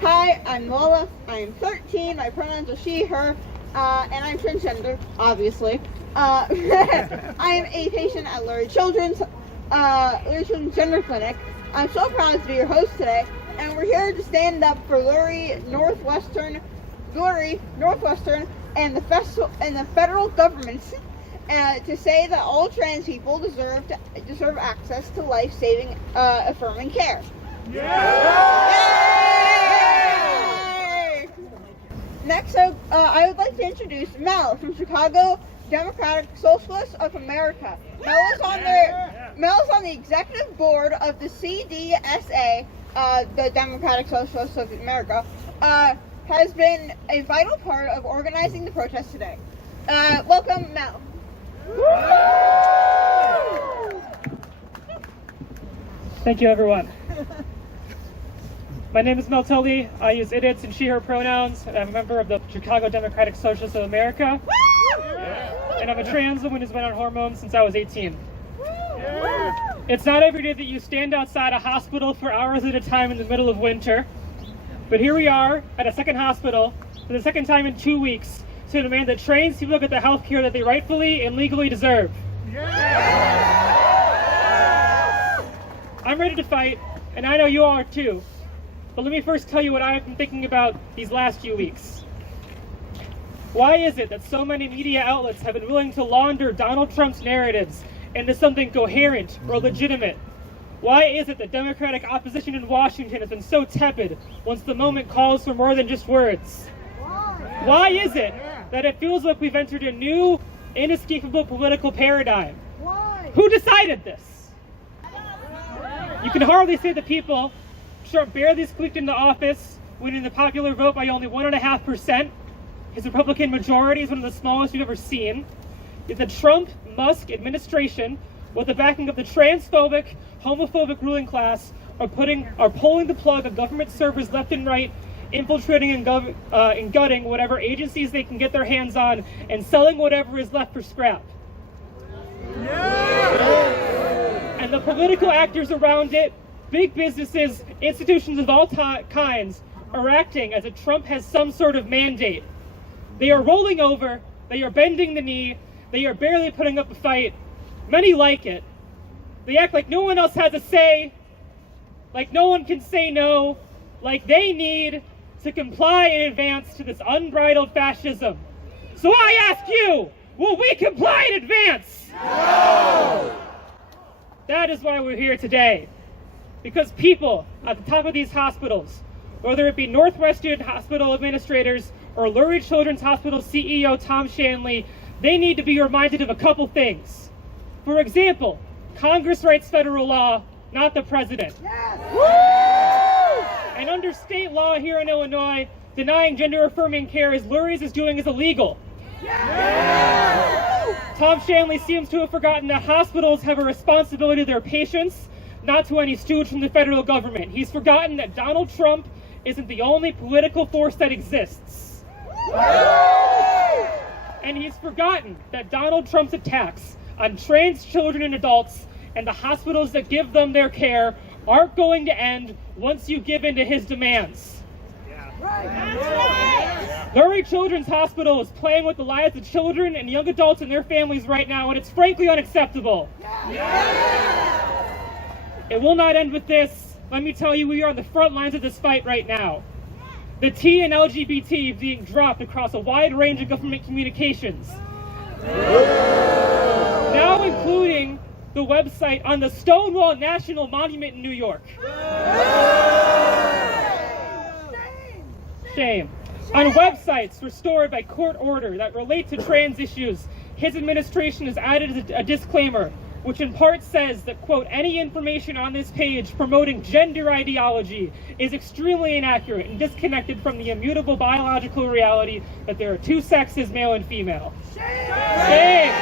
Hi, I'm Lola. I'm 13. My pronouns are she, her, and I'm transgender, obviously. I am a patient at Lurie Children's Gender Clinic. I'm so proud to be your host today, and we're here to stand up for Lurie Northwestern, and the federal government, to say that all trans people deserve access to life-saving, affirming care. Yay! Next, I would like to introduce Mel from Chicago Democratic Socialists of America. Mel is on the executive board of the CDSA, the Democratic Socialists of America. Has been a vital part of organizing the protest today. Welcome, Mel. Thank you, everyone. My name is Mel Tully. I use it, its, and she, her pronouns. I'm a member of the Chicago Democratic Socialists of America. And I'm a trans woman who's been on hormones since I was 18. It's not every day that you stand outside a hospital for hours at a time in the middle of winter. But here we are at a second hospital for the second time in 2 weeks to demand that trans people get the health care that they rightfully and legally deserve. I'm ready to fight, and I know you all are too. But let me first tell you what I've been thinking about these last few weeks. Why is it that so many media outlets have been willing to launder Donald Trump's narratives into something coherent or legitimate? Why is it that Democratic opposition in Washington has been so tepid once the moment calls for more than just words? Why is it that it feels like we've entered a new, inescapable political paradigm? Who decided this? You can hardly say the people. Trump barely squeaked into office, winning the popular vote by only 1.5%. His Republican majority is one of the smallest we've ever seen. Yet the Trump-Musk administration, with the backing of the transphobic, homophobic ruling class, are pulling the plug of government servers left and right, infiltrating and gutting whatever agencies they can get their hands on, and selling whatever is left for scrap. And the political actors around it, big businesses, institutions of all kinds, are acting as if Trump has some sort of mandate. They are rolling over, they are bending the knee, they are barely putting up a fight. Many like it. They act like no one else has a say, like no one can say no, like they need to comply in advance to this unbridled fascism. So I ask you, will we comply in advance? No! That is why we're here today. Because people at the top of these hospitals, whether it be Northwestern Hospital administrators or Lurie Children's Hospital CEO Tom Shanley, they need to be reminded of a couple things. For example, Congress writes federal law, not the president. And under state law here in Illinois, denying gender-affirming care as Lurie's is doing is illegal. Tom Shanley seems to have forgotten that hospitals have a responsibility to their patients, not to any stooge from the federal government. He's forgotten that Donald Trump isn't the only political force that exists. And he's forgotten that Donald Trump's attacks on trans children and adults and the hospitals that give them their care aren't going to end once you give in to his demands. Lurie Children's Hospital is playing with the lives of children and young adults and their families right now, and it's frankly unacceptable. It will not end with this. Let me tell you, we are on the front lines of this fight right now. The T in LGBT being dropped across a wide range of government communications. Now including the website on the Stonewall National Monument in New York. Shame. On websites restored by court order that relate to trans issues, his administration has added a disclaimer, which in part says that, quote, any information on this page promoting gender ideology is extremely inaccurate and disconnected from the immutable biological reality that there are two sexes, male and female. Shame!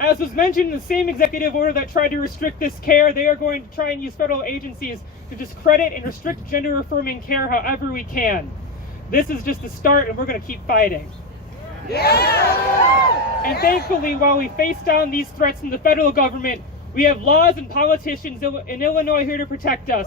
As was mentioned in the same executive order that tried to restrict this care, they are going to try and use federal agencies to discredit and restrict gender-affirming care however we can. This is just the start, and we're going to keep fighting. And thankfully, while we face down these threats from the federal government, we have laws and politicians in Illinois here to protect us.